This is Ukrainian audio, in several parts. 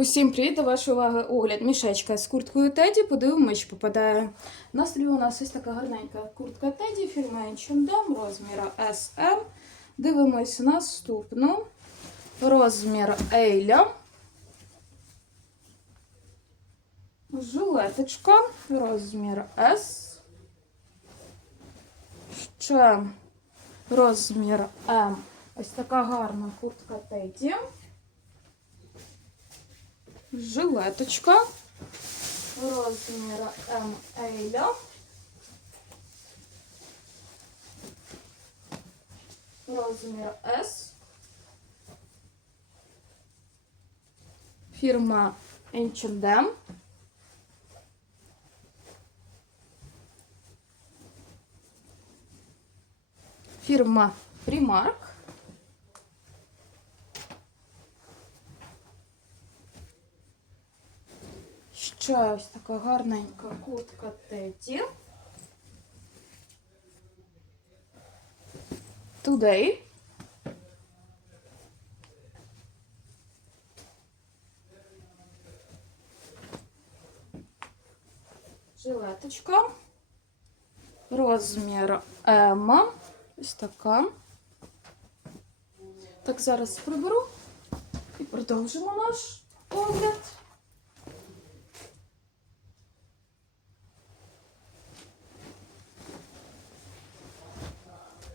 Усім привіт, до вашої уваги огляд мішечка з курткою Теді. Подивимось, що попадає. На столі у нас ось така гарненька куртка Теді фірми H&M розміру SM. Дивимось наступну. Розмір Ейля. Жилеточка. Розмір S. Ще розмір М. Ось така гарна куртка Теді. Жилеточка. Розмір М Ейля. Розмір С. Фірма H&M. Фірма Primark. Ще ось така гарненька куртка Теті. Today. Жилеточка. Розмір М. Ось така. Так, зараз приберу і продовжимо наш огляд.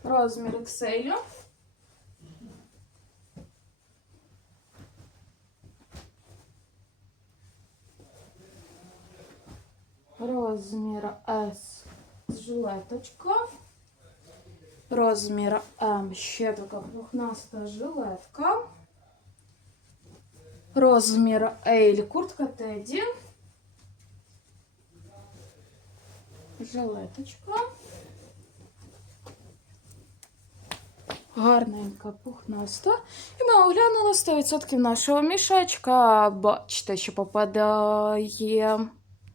Розмір Excel. Розмір S з жилеточка. Розмір М ще така пухнаста жилетка. Розмір L куртка Теді. Жилеточка. Гарненька, пухнаста. І ми оглянули 100% нашого мішечка. Бачите, що попадає.